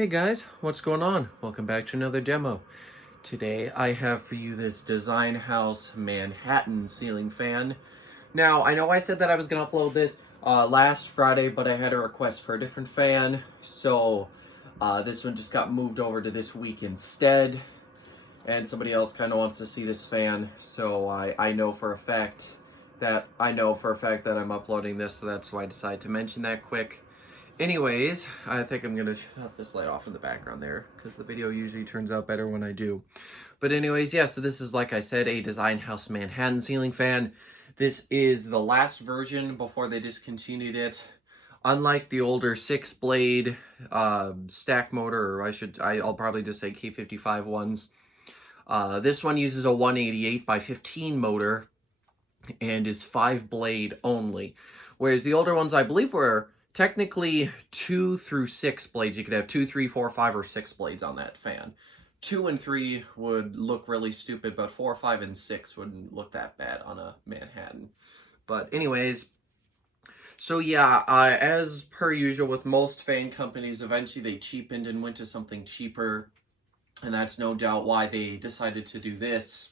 Hey guys, what's going on? Welcome back to another demo. Today I have for you this Design House Manhattan ceiling fan. Now, I know I said that I was going to upload this last Friday, but I had a request for a different fan, so this one just got moved over to this week instead, and somebody else kind of wants to see this fan, so I know for a fact that I'm uploading this, so that's why I decided to mention that quick. Anyways, I think I'm gonna shut this light off in the background there because the video usually turns out better when I do. But anyways, yeah, so this is, like I said, a Design House Manhattan ceiling fan. This is the last version before they discontinued it. Unlike the older 6-blade stack motor, or I'll probably just say K55 ones. This one uses a 188 by 15 motor and is 5-blade only. Whereas the older ones, I believe, were technically 2 through 6 blades. You could have 2, 3, 4, 5, or 6 blades on that fan. 2 and 3 would look really stupid, but 4, 5, and 6 wouldn't look that bad on a Manhattan. But anyways, so yeah, as per usual with most fan companies, eventually they cheapened and went to something cheaper. And that's no doubt why they decided to do this.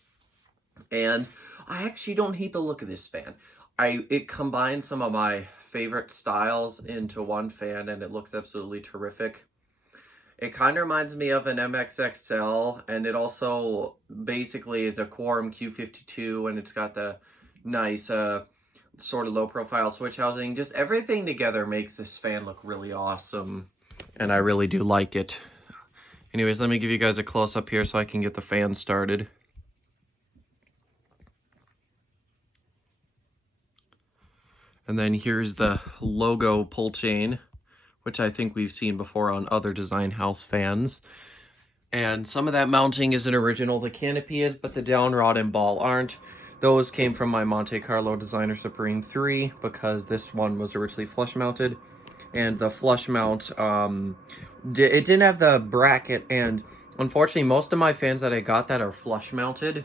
And I actually don't hate the look of this fan. It combines some of my favorite styles into one fan, and it looks absolutely terrific. It kind of reminds me of an MXXL, and it also basically is a Quorum Q52, and it's got the nice sort of low profile switch housing. Just everything together makes this fan look really awesome, and I really do like it. Anyways, let me give you guys a close-up here so I can get the fan started. And then here's the logo pull chain, which I think we've seen before on other Design House fans. And some of that mounting isn't original. The canopy is, but the down rod and ball aren't. Those came from my Monte Carlo Designer Supreme 3 because this one was originally flush mounted. And the flush mount, it didn't have the bracket. And unfortunately, most of my fans that I got that are flush mounted,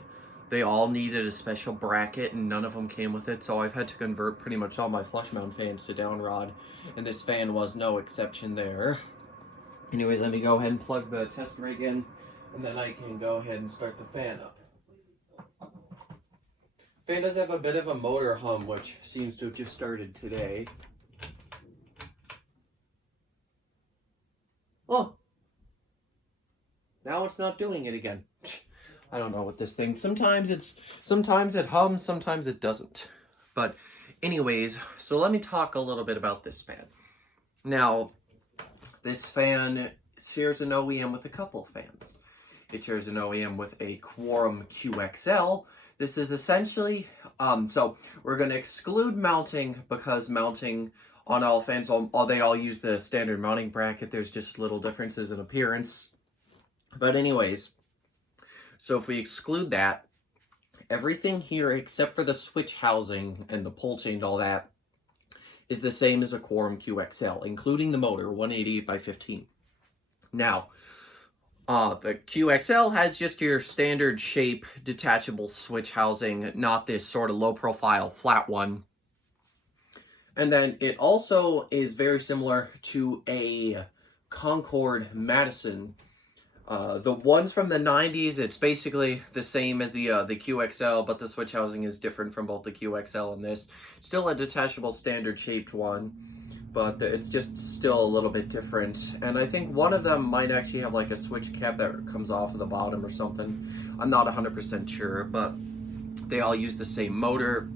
they all needed a special bracket and none of them came with it, so I've had to convert pretty much all my flush mount fans to down rod, and this fan was no exception there. Anyways, let me go ahead and plug the test rig in, and then I can go ahead and start the fan up. Fan does have a bit of a motor hum, which seems to have just started today. Oh! Now it's not doing it again. I don't know what this thing, sometimes it hums, sometimes it doesn't. But anyways, so let me talk a little bit about this fan. Now, this fan shares an OEM with a couple of fans. It shares an OEM with a Quorum QXL. This is essentially, so we're going to exclude mounting because mounting on all fans, they all use the standard mounting bracket. There's just little differences in appearance. But anyways, so if we exclude that, everything here except for the switch housing and the pull chain and all that is the same as a Quorum QXL, including the motor, 188 by 15. Now, the QXL has just your standard shape detachable switch housing, not this sort of low profile flat one. And then it also is very similar to a Concord Madison. The ones from the 90s, it's basically the same as the QXL, but the switch housing is different from both the QXL and this. Still a detachable standard shaped one, but it's just still a little bit different. And I think one of them might actually have like a switch cap that comes off of the bottom or something. I'm not 100% sure, but they all use the same motor.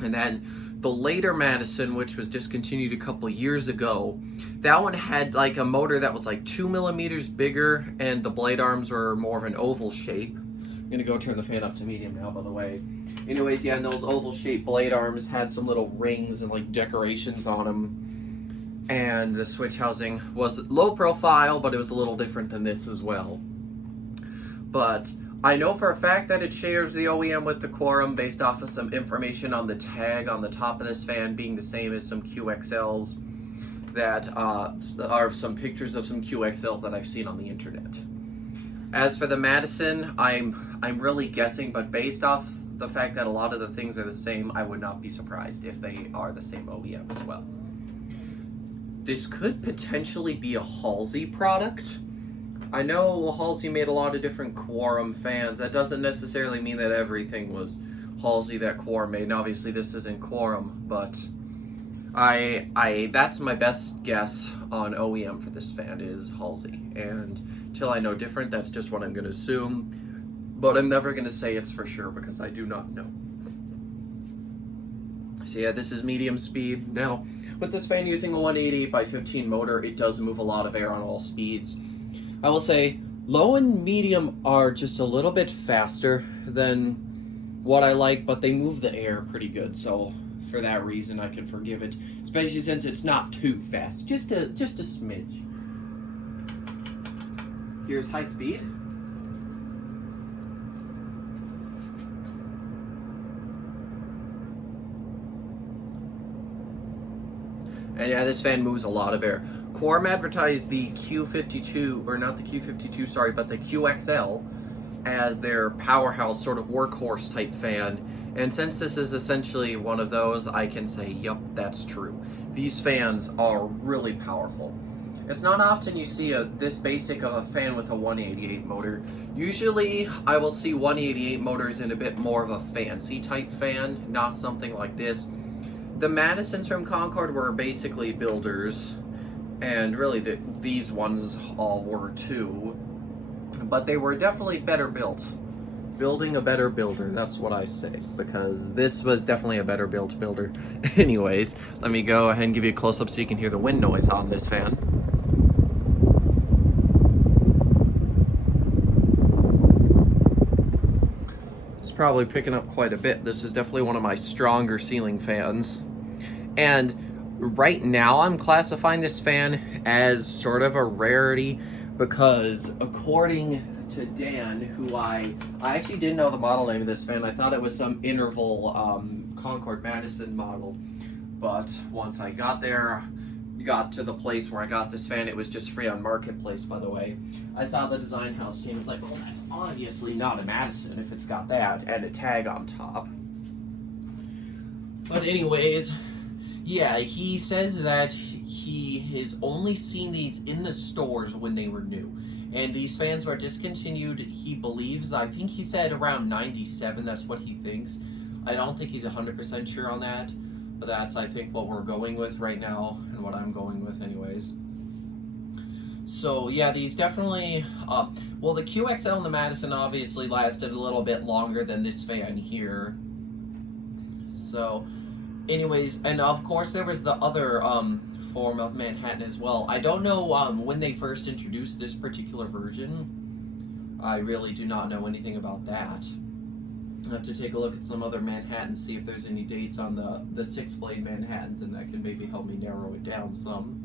And then the later Madison, which was discontinued a couple years ago, that one had like a motor that was like 2 millimeters bigger, and the blade arms were more of an oval shape. I'm gonna go turn the fan up to medium now, by the way. Anyways, yeah, and those oval shaped blade arms had some little rings and like decorations on them. And the switch housing was low profile, but it was a little different than this as well. But I know for a fact that it shares the OEM with the Quorum based off of some information on the tag on the top of this fan being the same as some QXLs that are some pictures of some QXLs that I've seen on the internet. As for the Madison, I'm really guessing, but based off the fact that a lot of the things are the same, I would not be surprised if they are the same OEM as well. This could potentially be a Halsey product. I know Halsey made a lot of different Quorum fans. That doesn't necessarily mean that everything was Halsey that Quorum made. And obviously this isn't Quorum, but that's my best guess on OEM for this fan is Halsey. And until I know different, that's just what I'm going to assume. But I'm never going to say it's for sure because I do not know. So yeah, this is medium speed. Now, with this fan using a 188 by 15 motor, it does move a lot of air on all speeds. I will say low and medium are just a little bit faster than what I like, but they move the air pretty good. So for that reason, I can forgive it, especially since it's not too fast, just a smidge. Here's high speed. And yeah, this fan moves a lot of air. Quorum advertised the Q52, or not the Q52, sorry, but the QXL as their powerhouse sort of workhorse type fan. And since this is essentially one of those, I can say, yup, that's true. These fans are really powerful. It's not often you see this basic of a fan with a 188 motor. Usually, I will see 188 motors in a bit more of a fancy type fan, not something like this. The Madisons from Concord were basically builders, and really these ones all were too, but they were definitely better built. Building a better builder, that's what I say, because this was definitely a better built builder. Anyways, let me go ahead and give you a close-up so you can hear the wind noise on this fan. It's probably picking up quite a bit. This is definitely one of my stronger ceiling fans. And right now I'm classifying this fan as sort of a rarity because according to Dan, who I actually didn't know the model name of this fan. I thought it was some interval Concord Madison model. But once I got to the place where I got this fan, it was just free on Marketplace, by the way. I saw the design house team. I was like, well, that's obviously not a Madison if it's got that and a tag on top. But anyways, yeah, he says that he has only seen these in the stores when they were new. And these fans were discontinued, he believes. I think he said around 97, that's what he thinks. I don't think he's 100% sure on that. But that's, I think, what we're going with right now, and what I'm going with anyways. So, yeah, these definitely, well, the QXL and the Madison obviously lasted a little bit longer than this fan here. So, anyways, and of course there was the other form of Manhattan as well. I don't know when they first introduced this particular version. I really do not know anything about that. I have to take a look at some other Manhattans, see if there's any dates on the 6-blade Manhattans, and that can maybe help me narrow it down some.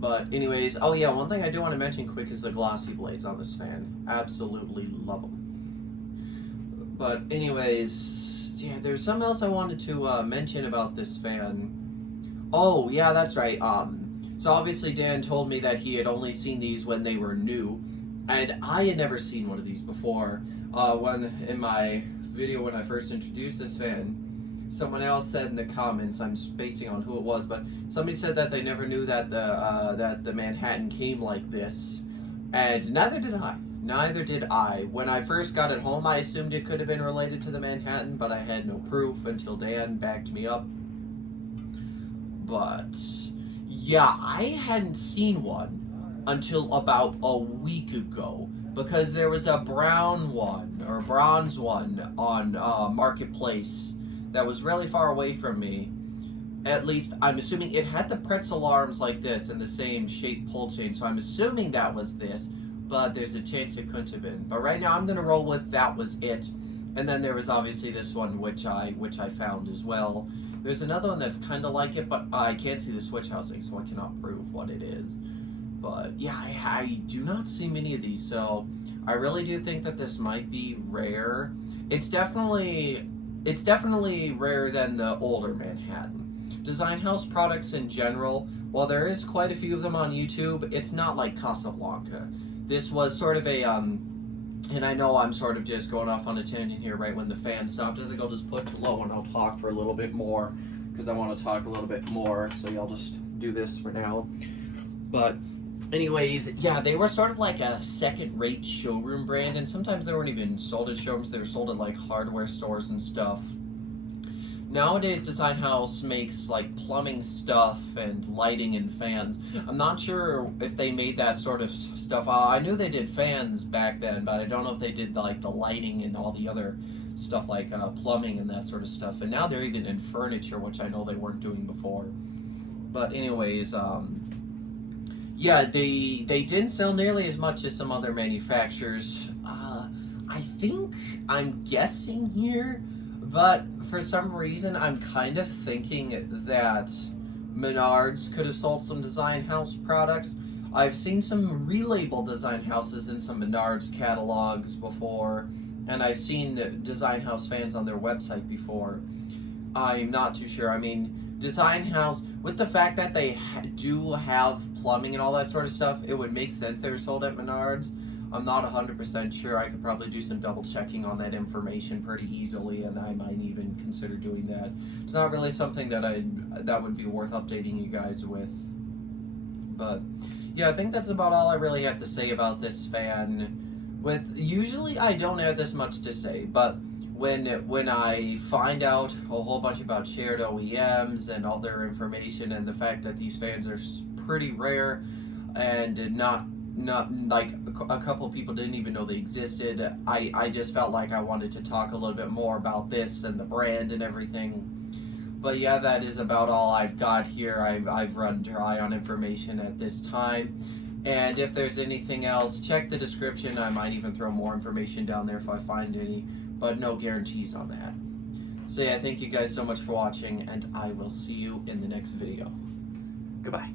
But anyways, oh yeah, one thing I do want to mention quick is the glossy blades on this fan. Absolutely love them. But anyways, yeah, there's something else I wanted to mention about this fan. Oh yeah, that's right. So obviously Dan told me that he had only seen these when they were new, and I had never seen one of these before. When in my video when I first introduced this fan, someone else said in the comments, I'm spacing on who it was, but somebody said that they never knew that the Manhattan came like this, and neither did I. Neither did I. When I first got it home, I assumed it could have been related to the Manhattan, but I had no proof until Dan backed me up. But yeah, I hadn't seen one until about a week ago, because there was a brown one, or bronze one, on Marketplace that was really far away from me. At least, I'm assuming it had the Pretzel arms like this and the same shaped pull chain, so I'm assuming that was this, but there's a chance it couldn't have been. But right now, I'm going to roll with that was it. And then there was obviously this one, which I found as well. There's another one that's kind of like it, but I can't see the switch housing, so I cannot prove what it is. But yeah, I do not see many of these, so I really do think that this might be rare. It's definitely rarer than the older Manhattan. Design house products in general, while there is quite a few of them on YouTube, it's not like Casablanca. This was sort of a, and I know I'm sort of just going off on a tangent here right when the fan stopped. I think I'll just put it low and I'll talk for a little bit more, because I want to talk a little bit more, so y'all just do this for now. But anyways, yeah, they were sort of like a second-rate showroom brand, and sometimes they weren't even sold at showrooms. They were sold at like hardware stores and stuff. Nowadays, Design House makes like plumbing stuff and lighting and fans. I'm not sure if they made that sort of stuff. I knew they did fans back then, but I don't know if they did like the lighting and all the other stuff like plumbing and that sort of stuff. And now they're even in furniture, which I know they weren't doing before. But anyways, yeah, they didn't sell nearly as much as some other manufacturers. I think, I'm guessing here, but for some reason I'm kind of thinking that Menards could have sold some Design House products. I've seen some relabeled Design Houses in some Menards catalogs before, and I've seen Design House fans on their website before. I'm not too sure. I mean, Design House, with the fact that they do have plumbing and all that sort of stuff, it would make sense they were sold at Menards. I'm not 100% sure. I could probably do some double checking on that information pretty easily, and I might even consider doing that. It's not really something that would be worth updating you guys with. But yeah, I think that's about all I really have to say about this fan. Usually I don't have this much to say, but when I find out a whole bunch about shared OEMs and all their information, and the fact that these fans are pretty rare and not like a couple of people didn't even know they existed, I just felt like I wanted to talk a little bit more about this and the brand and everything. But yeah, that is about all I've got here. I've run dry on information at this time. And if there's anything else, check the description. I might even throw more information down there if I find any, but no guarantees on that. So yeah, thank you guys so much for watching, and I will see you in the next video. Goodbye.